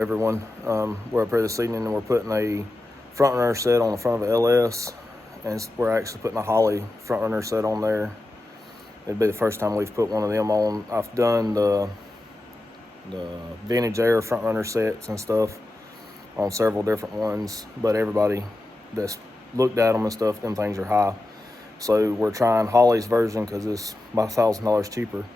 Everyone, we're up here this evening and we're putting a front runner set on the front of an LS, and we're actually putting a Holley front runner set on there. It'd be the first time we've put one of them on. I've done the vintage air front runner sets and stuff on several different ones, but everybody that's looked at them and stuff, them things are high. So we're trying Holley's version because it's about $1,000 cheaper,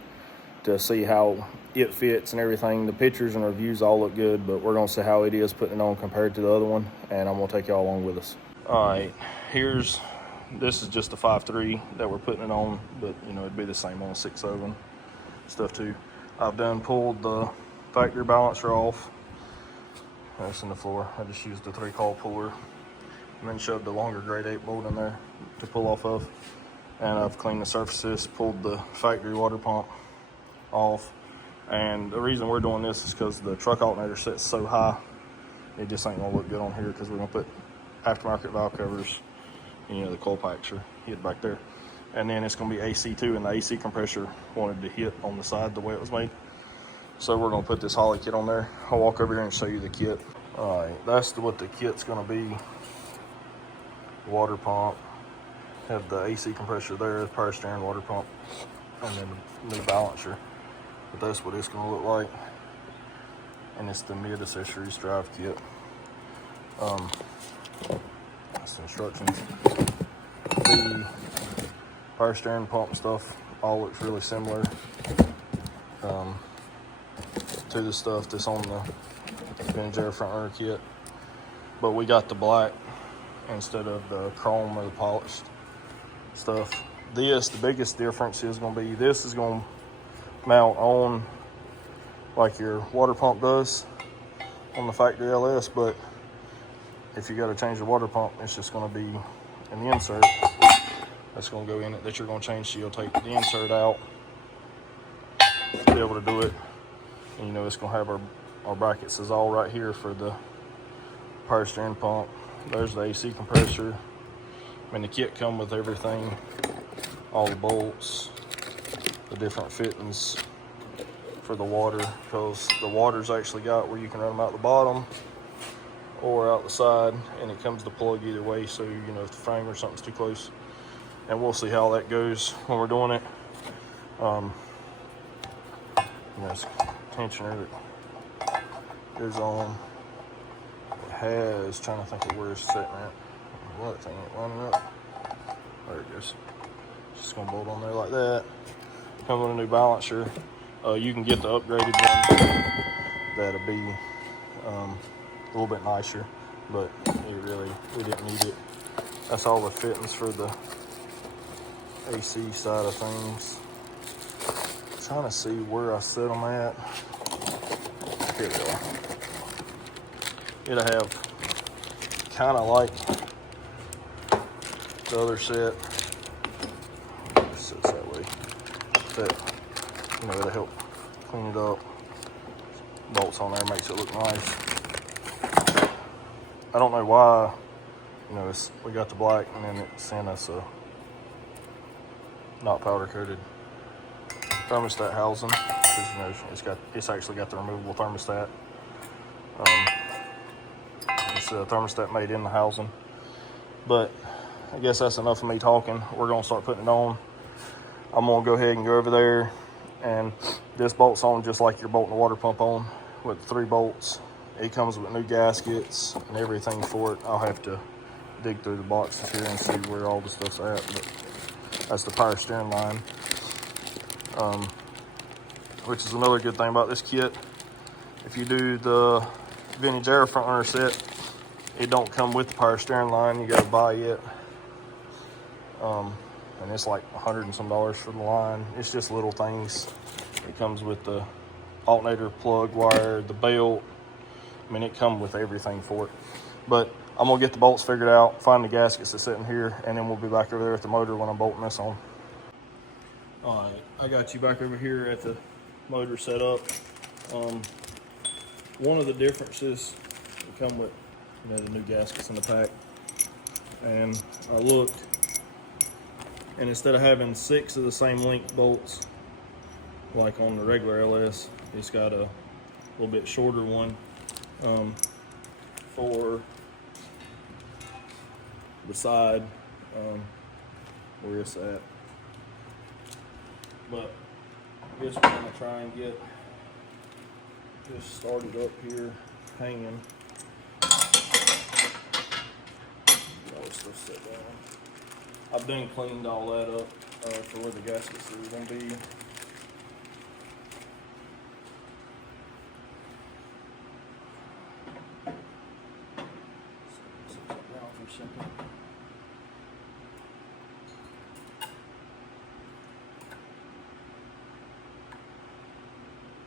to see how it fits and everything. The pictures and reviews all look good, but we're gonna see how it is putting it on compared to the other one, and I'm gonna take y'all along with us. All right, this is just the 5.3 that we're putting it on, but you know, it'd be the same on 6.7 stuff too. I've done pulled the factory balancer off. That's in the floor. I just used the 3-call puller and then shoved the longer grade 8 bolt in there to pull off of. And I've cleaned the surfaces, pulled the factory water pump off. And the reason we're doing this is because the truck alternator sets so high, it just ain't gonna look good on here, because we're gonna put aftermarket valve covers, you know, the coil packs are hid back there. And then it's gonna be AC too, and the AC compressor wanted to hit on the side the way it was made. So we're gonna put this Holley kit on there. I'll walk over here and show you the kit. All right, that's what the kit's gonna be. Water pump, have the AC compressor there, the power steering, water pump, and then the new balancer. But that's what it's gonna look like. And it's the mid accessories drive kit. That's the instructions. The power steering pump stuff all looks really similar to the stuff that's on the vintage air front runner kit, but we got the black instead of the chrome or the polished stuff. The biggest difference is going to be, this is going to mount on like your water pump does on the factory LS, but if you got to change the water pump, it's just going to be an insert that's going to go in it that you're going to change. So you'll take the insert out to be able to do it. And you know, it's going to have our brackets is all right here for the power steering pump. There's the AC compressor. I mean, the kit come with everything, all the bolts, the different fittings for the water, because the water's actually got where you can run them out the bottom or out the side, and it comes to plug either way. So, you know, if the frame or something's too close, and we'll see how that goes when we're doing it. You know, it's tensioner that goes on. It has, trying to think of where it's sitting at. What thing ain't lining up? There it goes. Just gonna bolt on there like that. Comes with a new balancer. You can get the upgraded one. That'll be a little bit nicer, but we didn't need it. That's all the fittings for the AC side of things. Trying to see where I set them at. Here we are. It'll have kind of like the other set. It sits that way. That, you know, it'll help clean it up. Bolts on there makes it look nice. I don't know why, you know, we got the black and then it sent us a not powder coated thermostat housing, because you know it's actually got the removable thermostat. It's a thermostat made in the housing. But I guess that's enough of me talking. We're gonna start putting it on. I'm gonna go ahead and go over there, and this bolts on just like you're bolting the water pump on, with 3 bolts. It comes with new gaskets and everything for it. I'll have to dig through the boxes here and see where all the stuff's at, but that's the power steering line. Which is another good thing about this kit. If you do the vintage air front runner set, it don't come with the power steering line. You gotta buy it. And it's like $100 and some for the line. It's just little things. It comes with the alternator plug wire, the belt. I mean, it comes with everything for it. But I'm gonna get the bolts figured out, find the gaskets that's sitting here, and then we'll be back over there at the motor when I'm bolting this on. All right, I got you back over here at the motor set up. One of the differences, they come with, you know, the new gaskets in the pack. And I looked, and instead of having 6 of the same length bolts like on the regular LS, it's got a little bit shorter one for the side where it's at. But I guess we're gonna try and get this started up here, hanging. All this stuff set down. I've done cleaned all that up for where the gaskets are gonna be. Set that down for a second.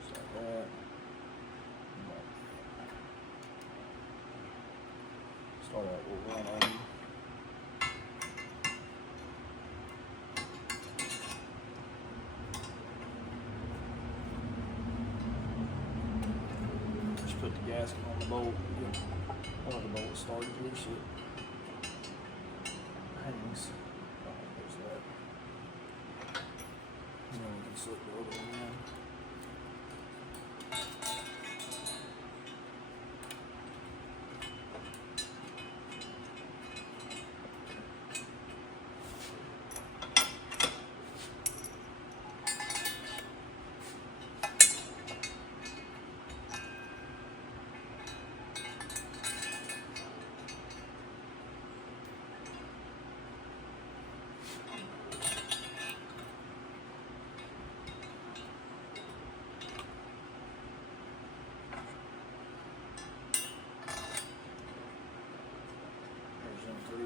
Just like that. Start out with one on you. Just put the gasket on the bolt. Get one of the bolts started here so it hangs. There's that. And then we can slip the other one in.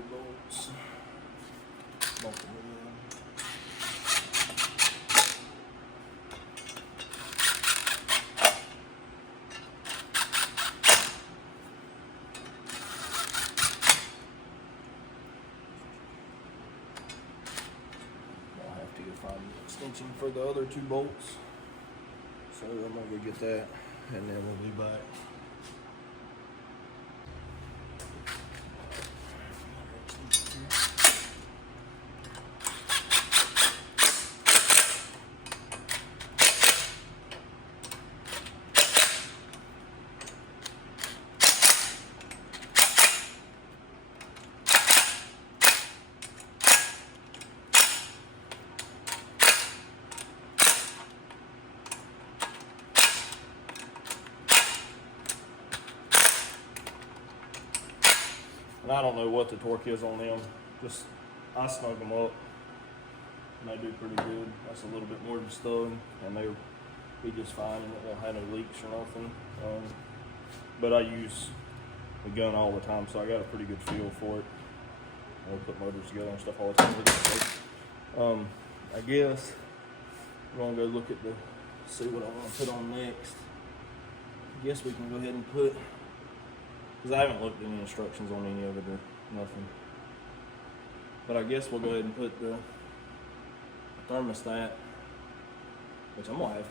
Bolts. Bolt them in. I'll have to find the extension for the other two bolts. So I'm gonna go get that and then we'll be back. And I don't know what the torque is on them. Just I snug them up, and they do pretty good. That's a little bit more than stun, and they'll be just fine, and it won't have no leaks or nothing. But I use the gun all the time, so I got a pretty good feel for it. I put motors together and stuff all the time. So, I guess we're gonna go look at see what I want to put on next. I guess we can go ahead and put. Because I haven't looked at any instructions on any of it or nothing. But I guess we'll go ahead and put the thermostat, which I'm going to have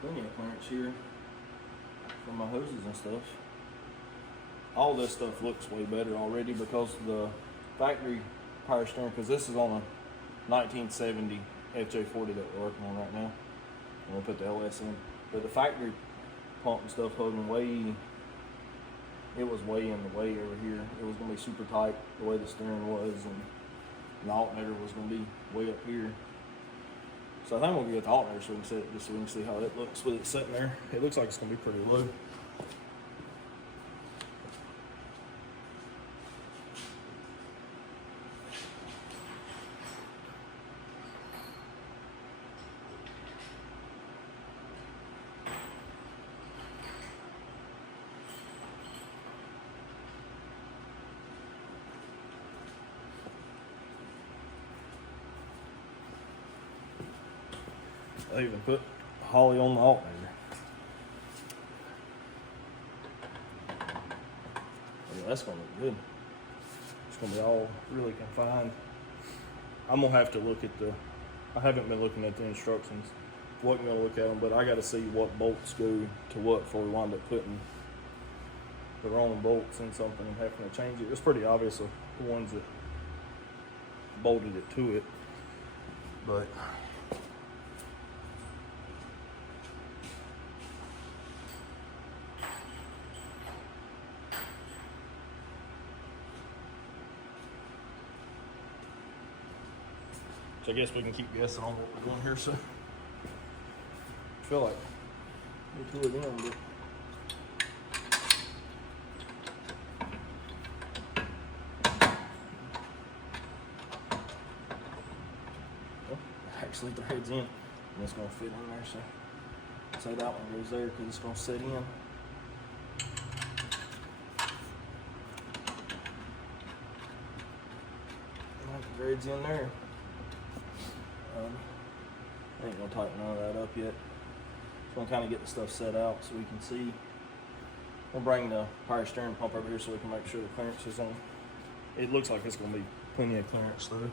plenty of clearance here for my hoses and stuff. All this stuff looks way better already because the factory power steering, because this is on a 1970 FJ40 that we're working on right now. And we'll put the LS in. But the factory pump and stuff holding way, it was way in the way over here. It was going to be super tight the way the steering was, and the alternator was going to be way up here. So I think we'll get the alternator so we can set it just so we can see how it looks with it sitting there. It looks like it's going to be pretty low. I even put Holley on the alternator. Yeah, that's gonna look good. It's gonna be all really confined. I'm gonna have to look at I haven't been looking at the instructions. Wasn't gonna look at them, but I gotta see what bolts go to what before we wind up putting the wrong bolts in something and having to change it. It's pretty obvious of the ones that bolted it to it, but So I guess we can keep guessing on what we're doing here. So I feel like we pull it in, but actually threads in, and it's gonna fit in there. So that one goes there because it's gonna set in. Threads in there. I ain't gonna tighten none of that up yet. Just gonna kind of get the stuff set out so we can see. We'll bring the power steering pump over here so we can make sure the clearance is on. It looks like it's gonna be plenty of clearance though.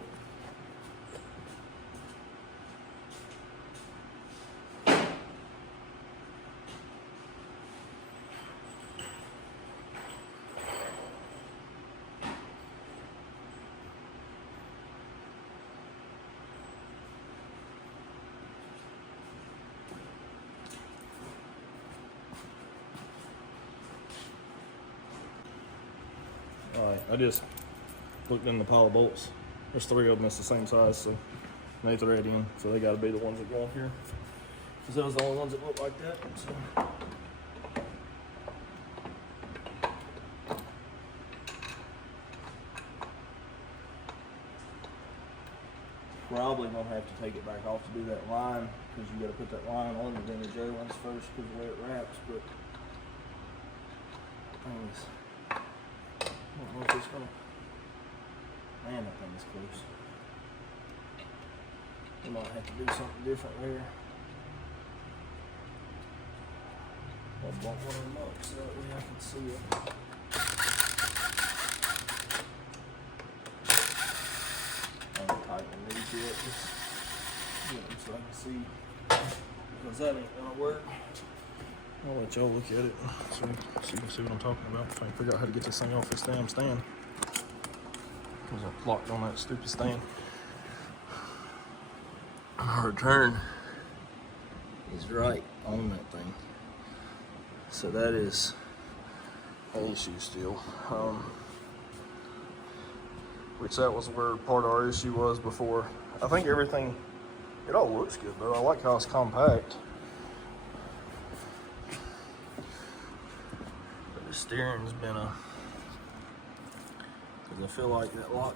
Alright, I just looked in the pile of bolts. There's 3 of them that's the same size, so they thread in. So they gotta be the ones that go on here. Because those are the only ones that look like that. So. Probably gonna have to take it back off to do that line, because you gotta put that line on the vintage ones first because of the way it wraps, but things. I don't know if it's gonna. Man, that thing is close. We might have to do something different there. I'll bump one of them up so that way I can see it. I'm tightening these yet, just get them so I can see. Because that ain't gonna work. I'll let y'all look at it so you can see what I'm talking about. Trying to figure out how to get this thing off this damn stand. Because I'm locked on that stupid stand. Our return is right on that thing. So that is an issue still. Which that was where part of our issue was before. I think everything, it all looks good though. I like how it's compact. Steering's been a, because I feel like that lock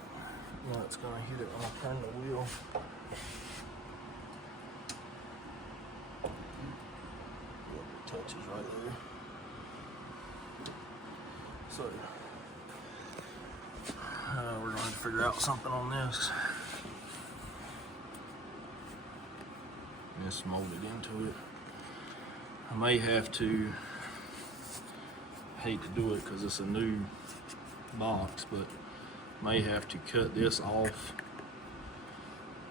nut's gonna hit it when I turn the wheel. It touches right there. So we're going to figure out something on this. Just mold it into it. I may have to. Hate to do it because it's a new box, but may have to cut this off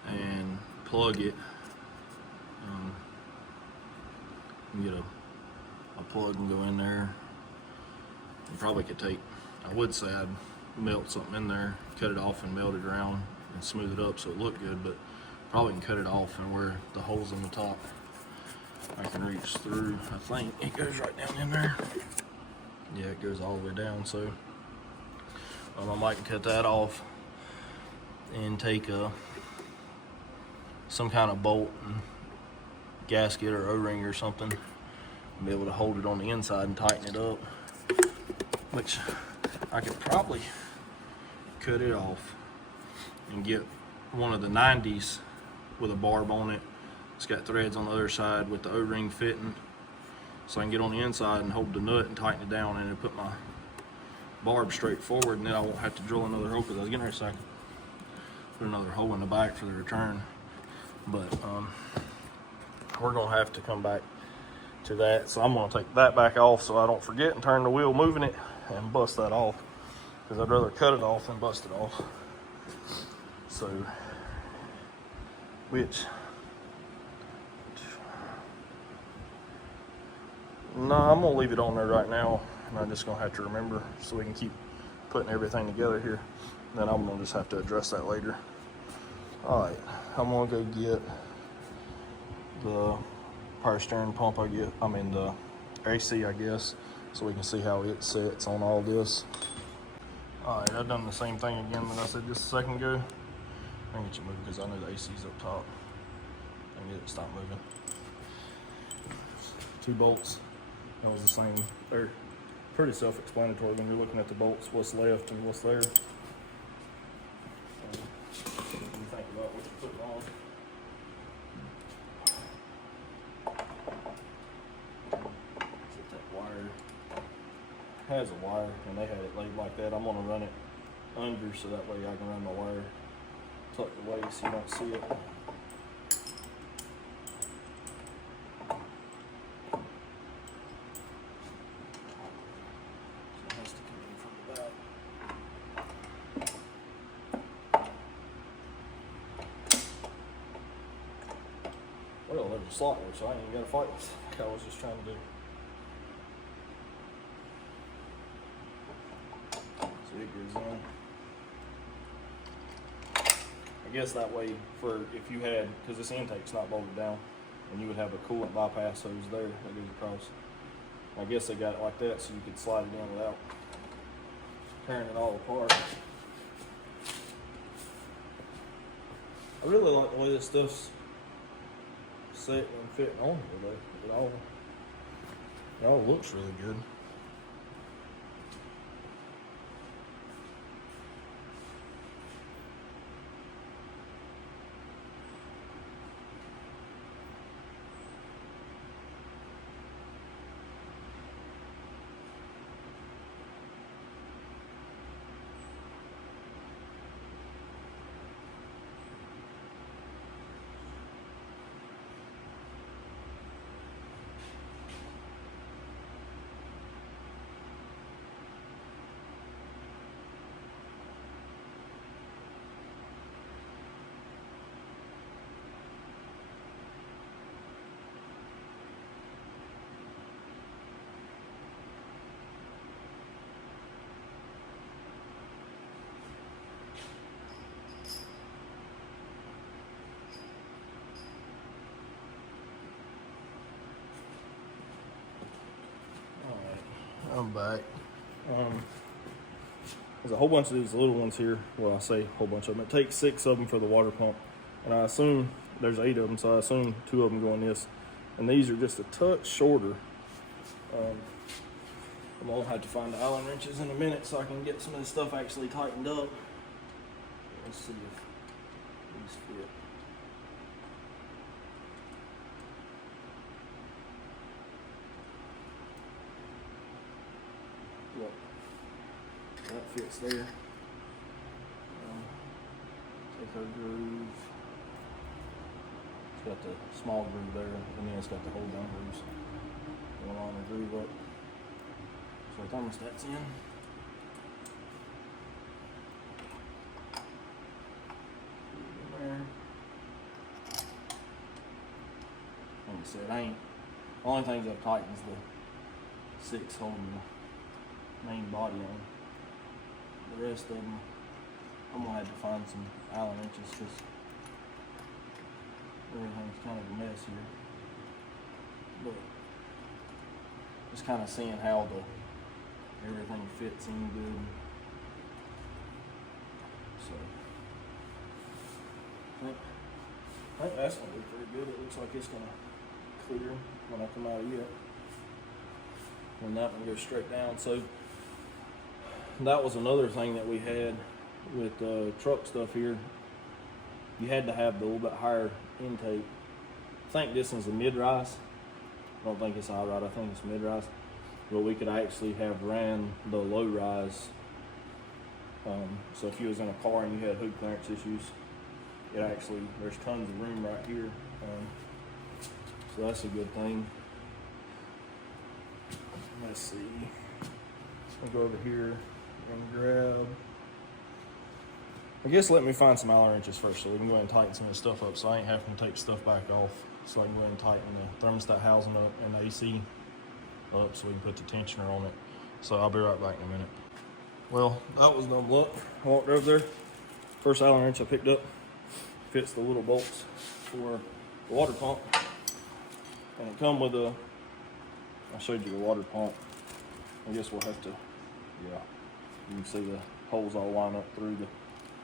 and plug it and get a plug and go in there. You probably could take, I would say I'd melt something in there, cut it off and melt it around and smooth it up so it looked good, but probably can cut it off and where the holes in the top I can reach through. I think it goes right down in there. Yeah, it goes all the way down, so I might cut that off and take some kind of bolt and gasket or O-ring or something and be able to hold it on the inside and tighten it up, which I could probably cut it off and get one of the 90s with a barb on it. It's got threads on the other side with the O-ring fitting. So I can get on the inside and hold the nut and tighten it down and then put my barb straight forward, and then I won't have to drill another hole because I was getting ready so I can put another hole in the back for the return. But we're gonna have to come back to that. So I'm gonna take that back off so I don't forget and turn the wheel moving it and bust that off, because I'd rather cut it off than bust it off. So, no, I'm gonna leave it on there right now, and I'm just gonna have to remember so we can keep putting everything together here. Then I'm gonna just have to address that later. All right, I'm gonna go get the power steering pump. The AC, I guess, so we can see how it sets on all this. All right, I've done the same thing again that I said just a second ago. I can get you moving because I know the AC's up top. I can get it to stop moving. 2 bolts. That was the same. They're pretty self-explanatory when you're looking at the bolts, what's left and what's there. When you think about what you're putting on. That wire has a wire, and they had it laid like that. I'm gonna run it under so that way I can run my wire tucked away so you don't see it. Well, there's a slot there, so I ain't even got to fight this like I was just trying to do. So it goes in. I guess that way, for if you had, because this intake's not bolted down, and you would have a coolant bypass hose there that goes across. I guess they got it like that so you could slide it in without tearing it all apart. I really like the way this stuff's set and fitting on here though. It all looks really good. I'm back. There's a whole bunch of these little ones here. Well, I say a whole bunch of them. It takes 6 of them for the water pump. And I assume there's 8 of them, so I assume 2 of them go in this. And these are just a touch shorter. I'm gonna have to find the Allen wrenches in a minute so I can get some of this stuff actually tightened up. Let's see if these fit. Look, that fits there. Take our groove. It's got the small groove there, and then it's got the hold down grooves going on the groove up. So the thermostat's in. There. Like I said, the only things I've tightened is the 6 holding the main body on. The rest of them, I'm gonna have to find some Allen wrenches because everything's kind of a mess here. But just kind of seeing how everything fits in good. So I think that's gonna be pretty good. It looks like it's gonna clear when I come out of it. And that one goes straight down. So that was another thing that we had with truck stuff here. You had to have the little bit higher intake. I think this one's a mid-rise. I don't think it's high ride, I think it's mid-rise. But we could actually have ran the low rise. So if you was in a car and you had hood clearance issues, there's tons of room right here. So that's a good thing. Let's see. I'll go over here and grab. I guess let me find some Allen wrenches first so we can go ahead and tighten some of this stuff up so I ain't having to take stuff back off. So I can go ahead and tighten the thermostat housing up and the AC up so we can put the tensioner on it. So I'll be right back in a minute. Well, that was dumb luck. I walked over there. First Allen wrench I picked up fits the little bolts for the water pump. And it come with I showed you the water pump. I guess we'll have to, yeah, you can see the holes all line up through the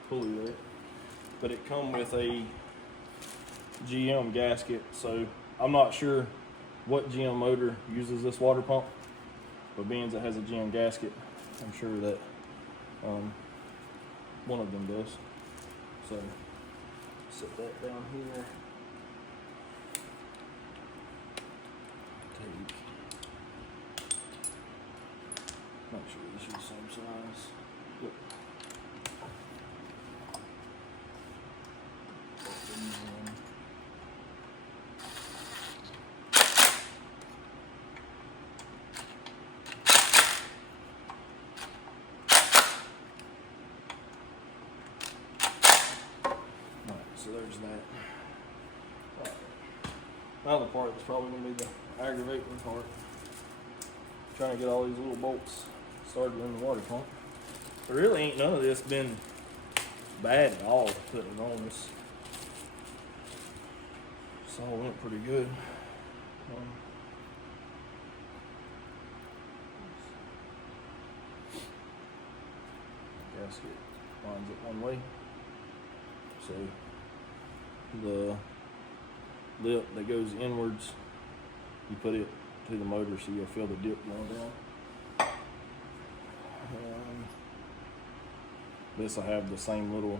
pulley there. but it come with a GM gasket, so I'm not sure what GM motor uses this water pump, but being that it has a GM gasket, I'm sure that one of them does. So set that down here. Make sure these are the same size. Yep. So there's that. Now the part that's probably going to be the aggravating part. Trying to get all these little bolts started in the water pump. There really ain't none of this been bad at all putting it on. This all went pretty good. Gasket lines it one way. So the lip that goes inwards, you put it to the motor so you'll feel the dip going down. This will have the same little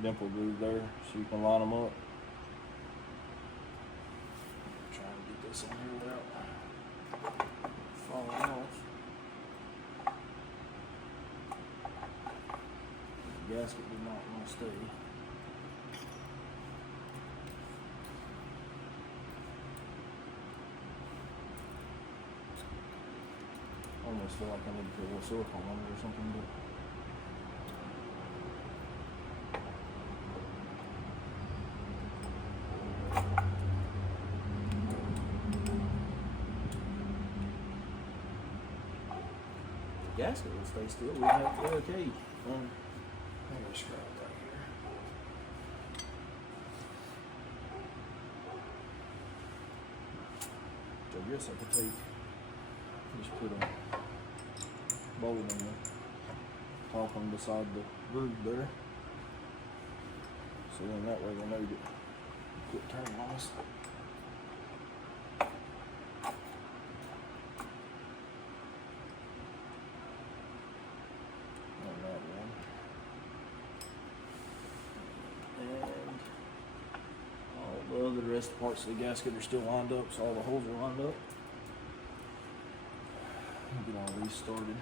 dimple groove there so you can line them up. Try and get this on here without falling off. The gasket did not want to stay. Almost feel like I need to put a little silicone on it or something, but the gasket will stay still. We have to be okay. I'm gonna screw it right here. So I guess I could just put a bolt in the top one beside the groove there. So then that way they know to quit turning on us. On that one. And all the rest of the parts of the gasket are still lined up, so all the holes are lined up. Get all these started.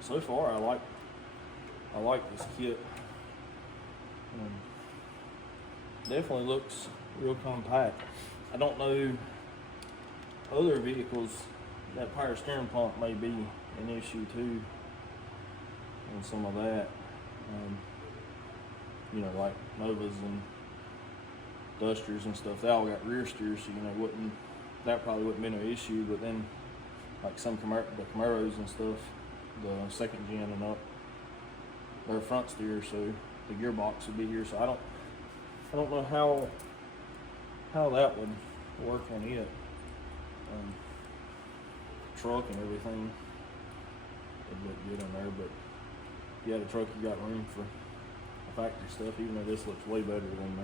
So far, I like this kit. Definitely looks real compact. I don't know. Other vehicles, that power steering pump may be an issue too, and some of that. You know, like Novas and Dusters and stuff, they all got rear steers, so you know, that probably wouldn't be no issue. But then, like some the Camaros and stuff, the second gen and up, they're front steer, so the gearbox would be here. So I don't know how that would work on it. Truck and everything, it'd look good on there, but if you had a truck, you got room for the factory stuff, even though this looks way better than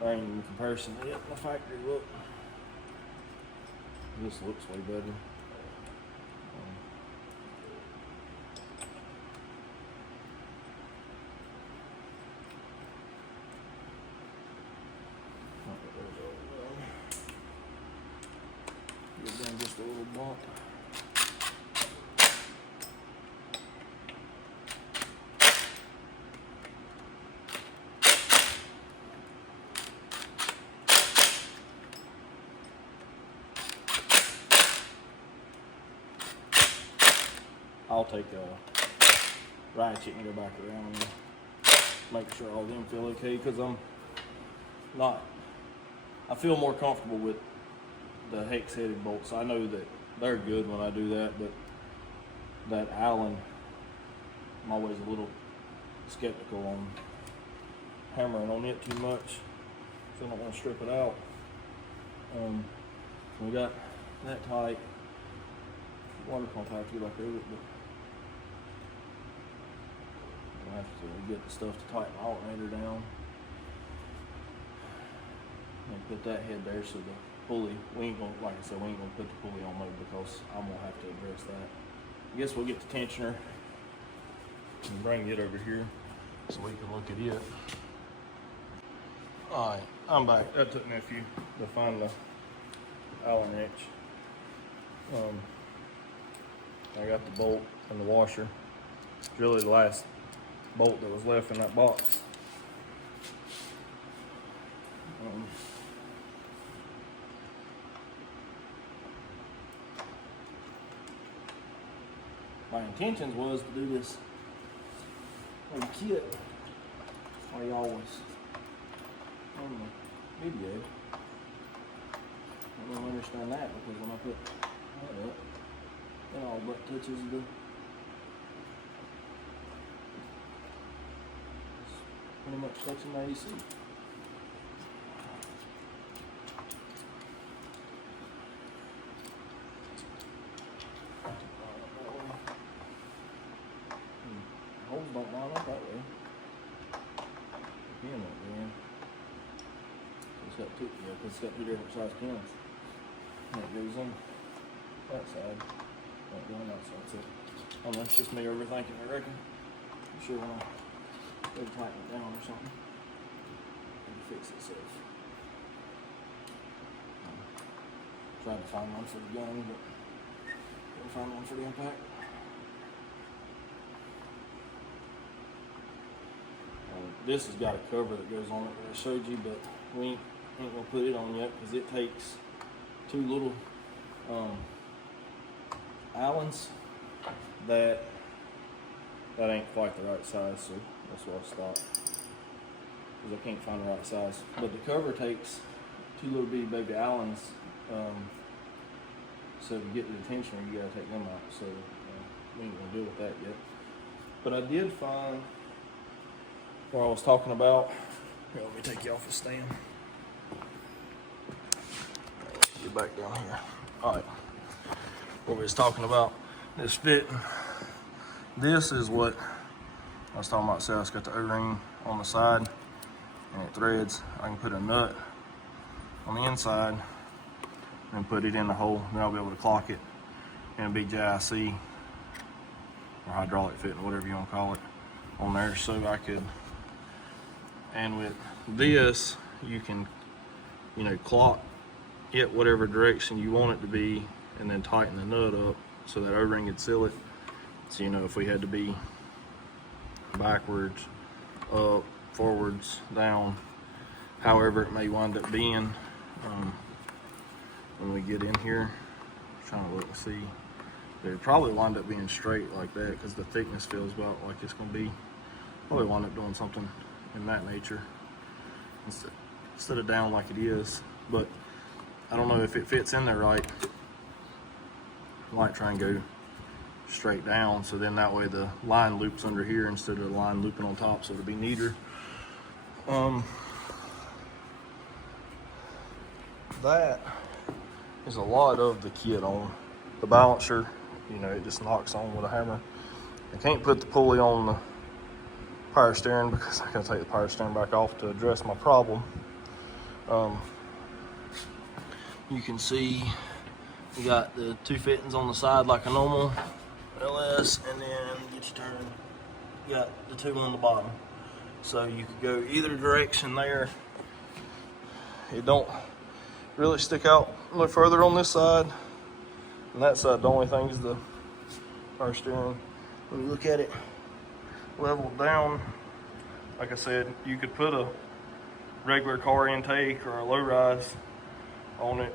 there ain't in comparison to the factory look. This looks way better. Give them just a little bump. I'll take a ratchet and go back around and make sure all of them feel okay, because I feel more comfortable with the hex-headed bolts. I know that they're good when I do that, but that Allen I'm always a little skeptical on hammering on it too much, so I don't want to strip it out. We got that tight. Water pump, I have to get back over it, but I have to get the stuff to tighten the alternator down. And put that head there so the pulley, we ain't gonna, like I said, we ain't gonna put the pulley on mode because I'm gonna have to address that. I guess we'll get the tensioner and bring it over here so we can look at it. Alright, I'm back. That took me a few to find the Allen wrench. I got the bolt and the washer. It's really the last bolt that was left in that box. My intentions was to do this little kit like y'all was on the video. I don't understand that because when I put that up, it all but touches the, it's pretty much touching the AC. Holes don't line up that way. Pin up there. It's got two, yeah, because it's got two different size pins. And it goes on that side. Not going that side. So, I don't know, it's just me overthinking, I reckon. I'm sure when I go tighten it down or something, it'll fix itself. Tried to find one for the gun, but couldn't find one for the impact. This has got a cover that goes on it that I showed you, but we ain't gonna put it on yet because it takes two little Allens that ain't quite the right size, so that's why I stopped, because I can't find the right size. But the cover takes two little bitty baby Allens, so to get the tensioner, you gotta take them out. So we ain't gonna deal with that yet. But I did find what I was talking about. Here, let me take you off the stand. Get back down here. All right. What we was talking about, this fitting. This is what I was talking about. So it's got the O-ring on the side and it threads. I can put a nut on the inside and put it in the hole. Then I'll be able to clock it in a big JIC or hydraulic fitting, whatever you want to call it, on there. So I could, and with this, you can, you know, clock it whatever direction you want it to be and then tighten the nut up so that O-ring would seal it. So, you know, if we had to be backwards, up, forwards, down, however it may wind up being, when we get in here, I'm trying to look and see, it would probably wind up being straight like that because the thickness feels about like it's going to be. Probably wind up doing something in that nature instead of down like it is. But I don't know if it fits in there right. I might try and go straight down, so then that way the line loops under here instead of the line looping on top, so it'll be neater. That is a lot of the kit on the balancer. You know, it just knocks on with a hammer. I can't put the pulley on the power steering because I gotta take the power steering back off to address my problem. You can see we got the two fittings on the side like a normal LS, and then get your turn, you got the two on the bottom. So you could go either direction there. It don't really stick out a little further on this side. And that side, the only thing is the power steering. When you look at it leveled down, like I said, you could put a regular car intake or a low rise on it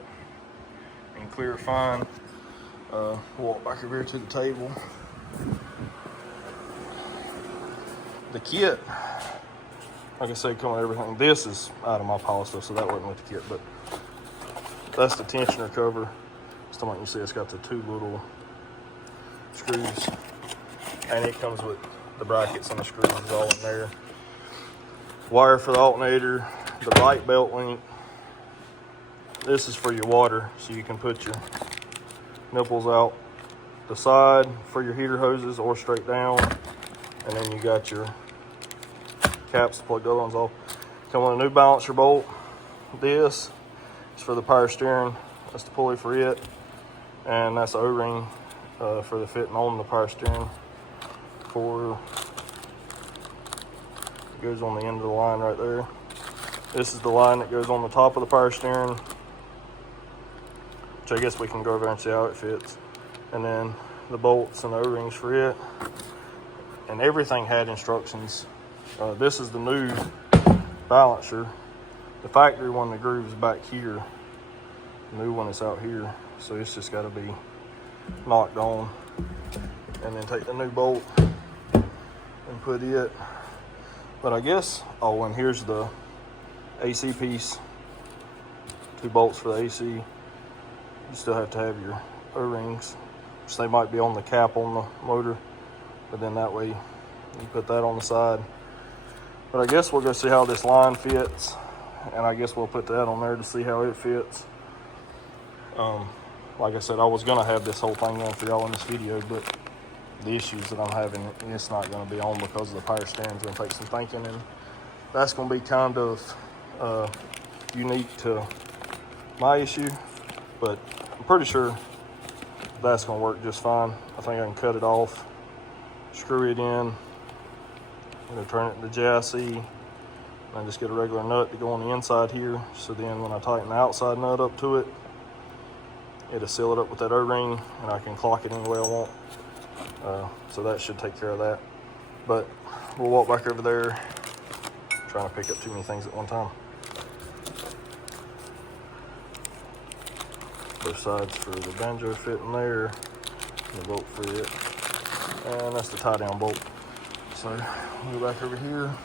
and clear fine. Walk back over here to the table. The kit, like I said, come with everything. This is out of my pile stuff, so that wasn't with the kit, but that's the tensioner cover. So like you see, it's got the two little screws, and it comes with the brackets and the screws all in there. Wire for the alternator, the right belt link. This is for your water, so you can put your nipples out the side for your heater hoses or straight down. And then you got your caps to plug the other ones off. Come with a new balancer bolt. This is for the power steering. That's the pulley for it. And that's the O-ring for the fitting on the power steering. It goes on the end of the line right there. This is the line that goes on the top of the power steering, which I guess we can go over and see how it fits. And then the bolts and O-rings for it. And everything had instructions. This is the new balancer. The factory one, the groove's back here. The new one is out here. So it's just got to be knocked on. And then take the new bolt and put it. But I guess, oh, and here's the AC piece. 2 bolts for the AC. You still have to have your O-rings, which they might be on the cap on the motor. But then that way you put that on the side. But I guess we'll go see how this line fits. And I guess we'll put that on there to see how it fits. Like I said, I was going to have this whole thing on for y'all in this video, but the issues that I'm having, it's not going to be on because of the power steering. It's going to take some thinking, and that's going to be kind of unique to my issue. But I'm pretty sure that's going to work just fine. I think I can cut it off, screw it in, I'm going to turn it into JIC, and just get a regular nut to go on the inside here. So then when I tighten the outside nut up to it, it'll seal it up with that O-ring, and I can clock it any way I want. So that should take care of that. But we'll walk back over there, trying to pick up too many things at one time. Both sides for the banjo fit in there, and the bolt for it. And that's the tie down bolt. So we'll go back over here.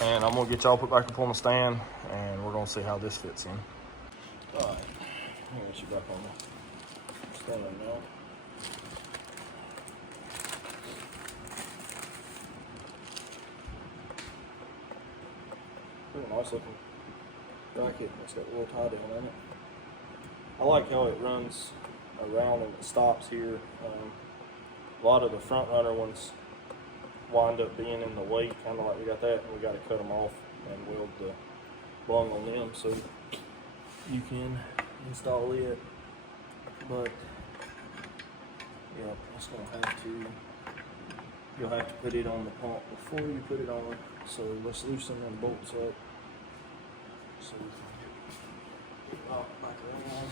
And I'm gonna get y'all put back up on the stand, and we're gonna see how this fits in. All right, I'll get you back on the stand right now. Pretty nice looking bracket. It's got a little tie down in it. I like how it runs around and it stops here. A lot of the front runner ones wind up being in the weight, kind of like we got that, and we got to cut them off and weld the bung on them so you can install it. But yeah, it's gonna have to, you'll have to put it on the pump before you put it on. So let's loosen them bolts up so we can get it locked back around.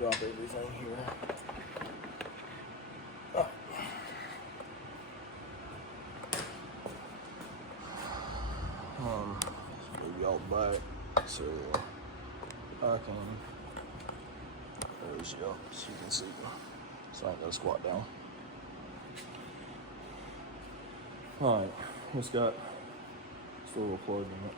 Drop everything here. Oh. Move y'all back so I can, there's y'all, so you can see. So I ain't gonna squat down. Alright, it's got this little plug in it.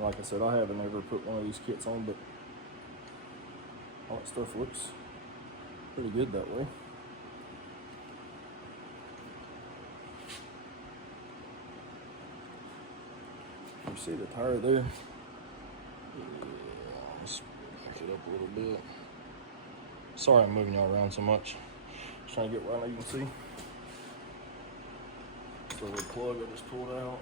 Like I said, I haven't ever put one of these kits on, but all that stuff looks pretty good that way. You see the tire there? Yeah, let's back it up a little bit. Sorry I'm moving y'all around so much. Just trying to get where I know you can see. So the plug I just pulled out.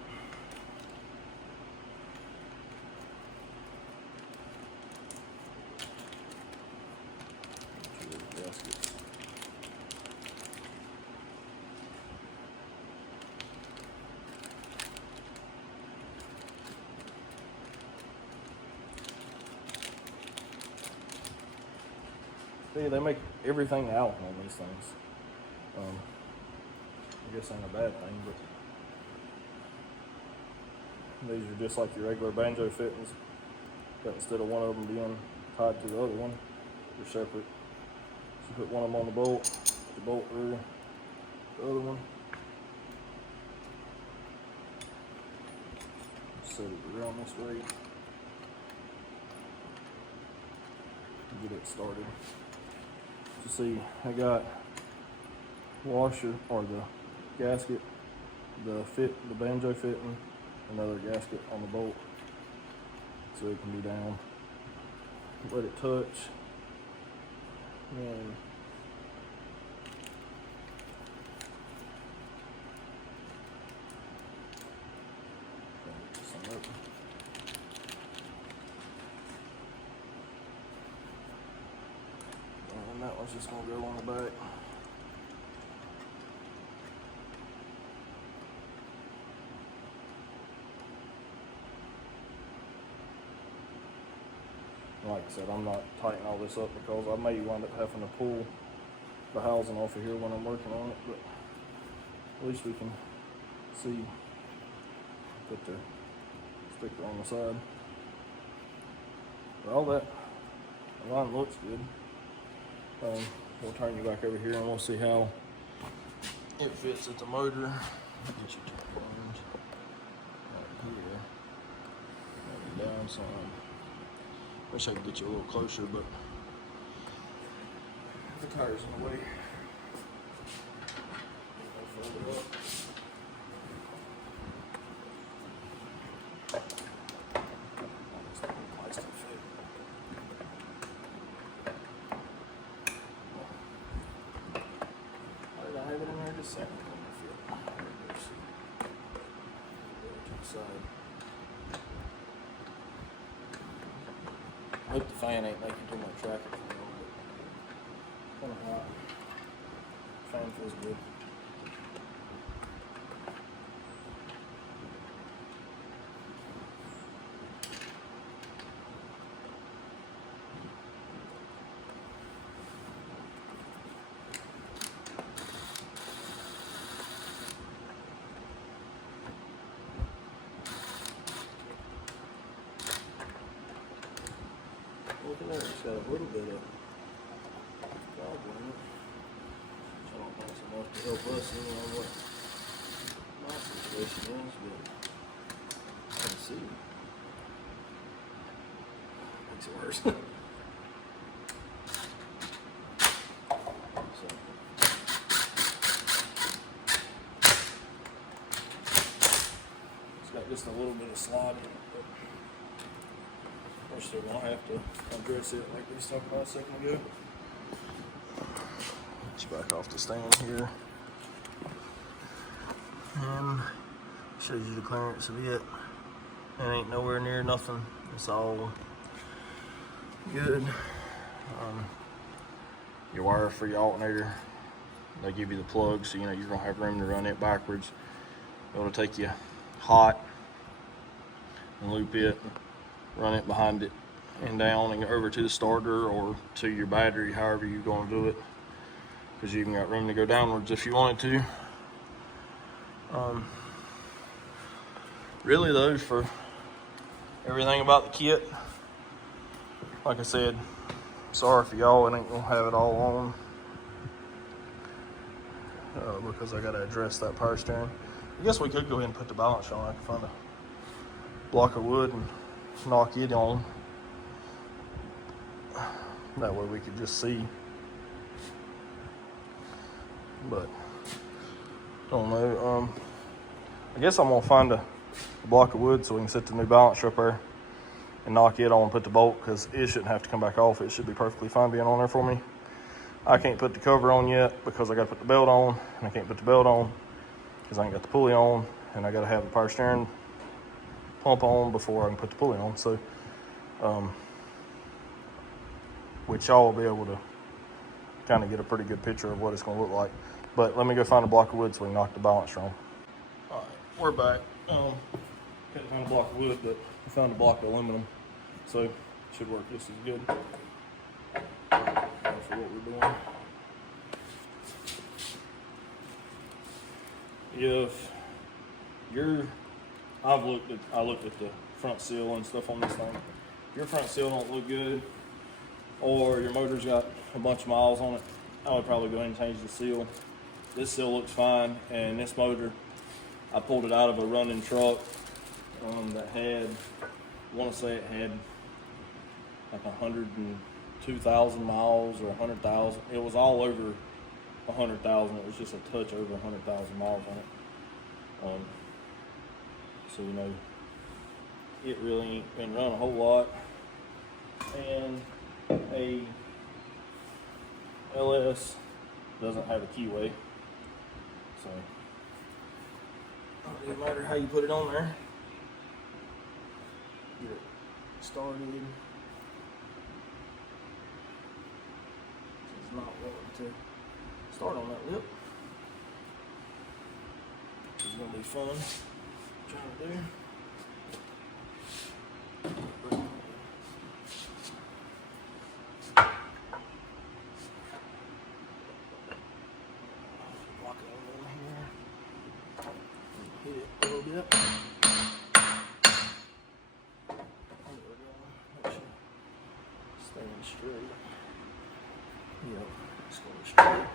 See, they make everything out on these things. I guess ain't a bad thing, but these are just like your regular banjo fittings, but instead of one of them being tied to the other one, they're separate. So you put one of them on the bolt through the other one. Set it around this way. Get it started. So see, I got washer or the gasket, the banjo fitting, another gasket on the bolt, so it can be down. Let it touch, and that one's just gonna go on the back. Like I said, I'm not tightening all this up because I may wind up having to pull the housing off of here when I'm working on it, but at least we can see, put the sticker on the side. But all that, the line looks good. We'll turn you back over here and we'll see how it fits at the motor. Get you turned right here. Maybe down some. Wish I could get you a little closer, but the tire's in the way. I have it in there just a second. I hope the fan ain't making too much traffic for me, but kind of hot. Fan feels good. Look at that, it's got a little bit of problem in it. So I don't think it's enough to help us anyway what my situation is, but I can see. Makes it worse. So. It's got just a little bit of slide in it. We're still going to have to address it like we was talking about a second ago. Get you back off the stand here. And shows you the clearance of it. It ain't nowhere near nothing. It's all good. Your wire for your alternator, they give you the plug, so you know you're going to have room to run it backwards. It'll take you hot and loop it. Run it behind it and down and over to the starter or to your battery, however you're going to do it, because you even got room to go downwards if you wanted to. Really though, for everything about the kit, like I said, sorry for y'all, it ain't gonna have it all on because I gotta address that power steering. I guess we could go ahead and put the balance on. I can find a block of wood and knock it on. That way we could just see. But don't know. I guess I'm gonna find a block of wood so we can set the new balancer up there and knock it on and put the bolt, because it shouldn't have to come back off. It should be perfectly fine being on there for me. I can't put the cover on yet because I gotta put the belt on, and I can't put the belt on because I ain't got the pulley on, and I gotta have the power steering pump on before I can put the pulley on. So which y'all will be able to kind of get a pretty good picture of what it's going to look like. But let me go find a block of wood so we can knock the balancer on. All right, we're back. Couldn't find a block of wood, but I found a block of aluminum, so it should work just as good. If we what we're doing. If you're, I looked at the front seal and stuff on this thing. If your front seal don't look good, or your motor's got a bunch of miles on it, I would probably go ahead and change the seal. This seal looks fine, and this motor, I pulled it out of a running truck that had, I want to say it had like 102,000 miles or 100,000. It was all over 100,000. It was just a touch over 100,000 miles on it. So you know, it really ain't been run a whole lot. And a LS doesn't have a keyway, so it doesn't matter how you put it on there. Get it started. It's not wanting to start on that lip. This is gonna be fun trying to do. Hit it a little bit. Make sure it's staying straight. Yep, it's going straight.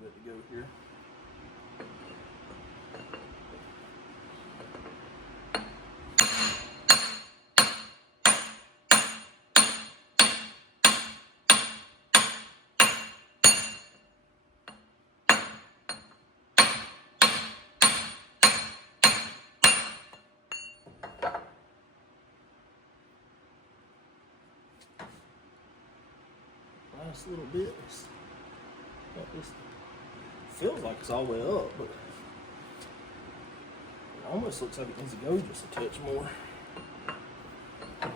Good to go here. Last little bit. This feels like it's all the way up, but it almost looks like it needs to go just a touch more. That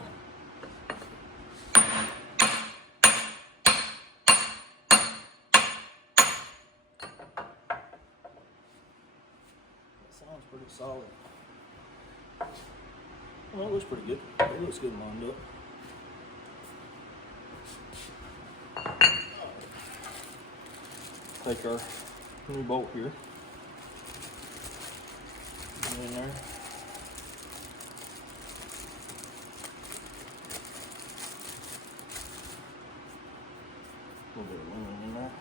sounds pretty solid. Well, it looks pretty good. It looks good lined up. Take our new bolt here. Put it in there. A little bit of aluminum in there.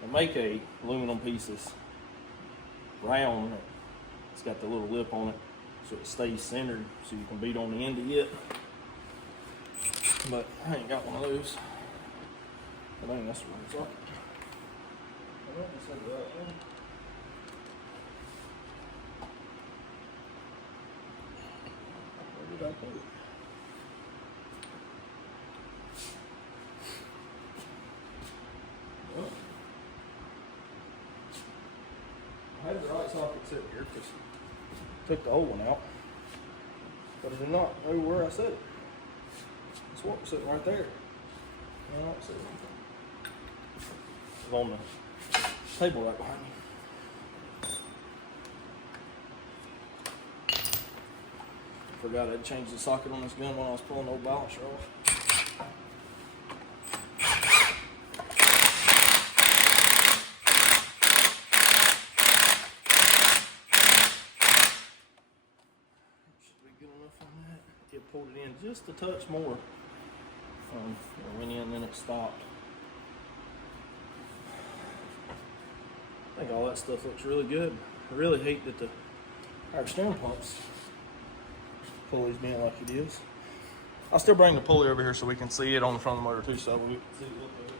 They make a aluminum pieces round. It's got the little lip on it, so it stays centered, so you can beat on the end of it. But I ain't got one of those. I think that's what it's like. Where did I put it? Well, I had the right socket sit here because took the old one out, but I did not know where I set it. It's what was sitting right there. No, not sitting. It's on the table right behind me. Forgot I'd changed the socket on this gun when I was pulling the old balancer off. It pulled it in just a touch more. It went in and then it stopped. I think all that stuff looks really good. I really hate that our steering pumps pulley's being like it is. I'll still bring the pulley over here so we can see it on the front of the motor too, so we can see the look of it.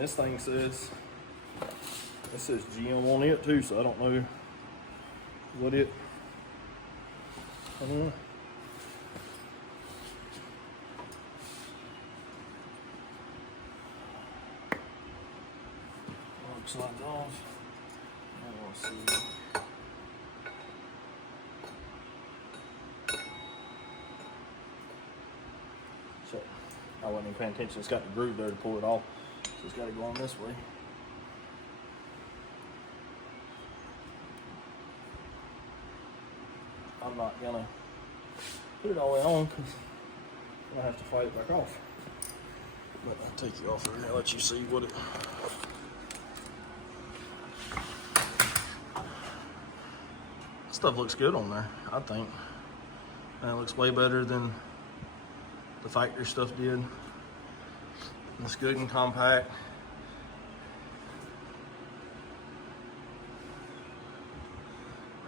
this thing says, it says GM on it too, so I don't know what it, I don't know. Looks like those. I want to see. So I wasn't even paying attention. It's got the groove there to pull it off. So it's got to go on this way. I'm not gonna put it all the way on because I have to fight it back off. But I'll take you off here and let you see what it. Stuff looks good on there, I think. And it looks way better than the factory stuff did. It's good and compact.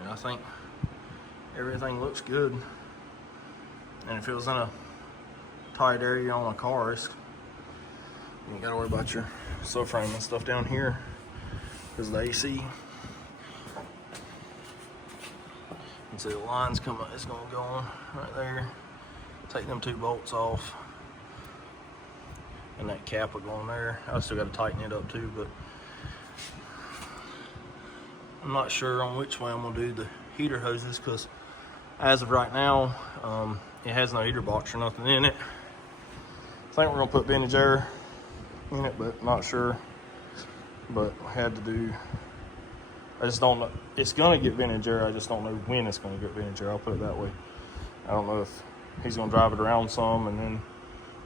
And I think everything looks good. And if it was in a tight area on a car, you ain't gotta worry about your subframe and stuff down here because of the AC. You can see the lines come up, it's gonna go on right there. Take them 2 bolts off. And that cap will go on there. I still gotta tighten it up too, but I'm not sure on which way I'm gonna do the heater hoses because as of right now, it has no heater box or nothing in it. I think we're gonna put vintage air in it, but not sure. But I had to do, I just don't know. It's gonna get vintage air, I just don't know when it's gonna get vintage air, I'll put it that way. I don't know if he's gonna drive it around some and then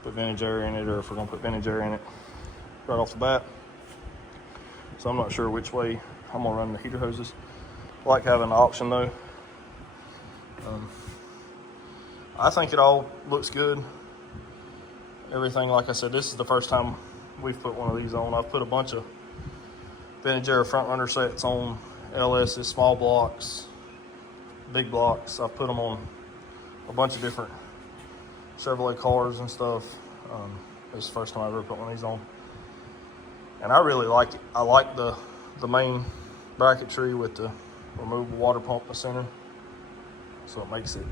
put vintage air in it, or if we're gonna put vintage air in it right off the bat. So I'm not sure which way I'm gonna run the heater hoses. I like having the option though. I think it all looks good. Everything, like I said, this is the first time we've put one of these on. I've put a bunch of vintage air front runner sets on LS's, small blocks, big blocks. I've put them on a bunch of different Chevrolet cars and stuff. This is the first time I ever put one of these on. And I really like it. I like the main bracketry with the removable water pump in the center. So it makes it,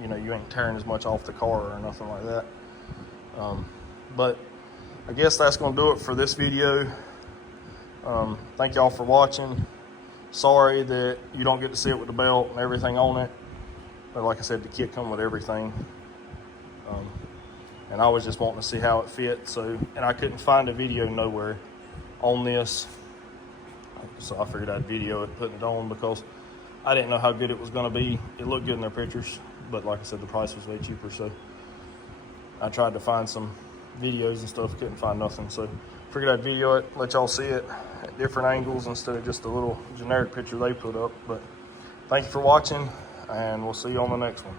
you know, you ain't tearing as much off the car or nothing like that. But I guess that's gonna do it for this video. Thank y'all for watching. Sorry that you don't get to see it with the belt and everything on it. But like I said, the kit comes with everything. And I was just wanting to see how it fit. So, and I couldn't find a video nowhere on this. So I figured I'd video it, putting it on, because I didn't know how good it was gonna be. It looked good in their pictures, but like I said, the price was way cheaper. So I tried to find some videos and stuff, couldn't find nothing. So figured I'd video it, let y'all see it at different angles instead of just a little generic picture they put up. But thank you for watching, and we'll see you on the next one.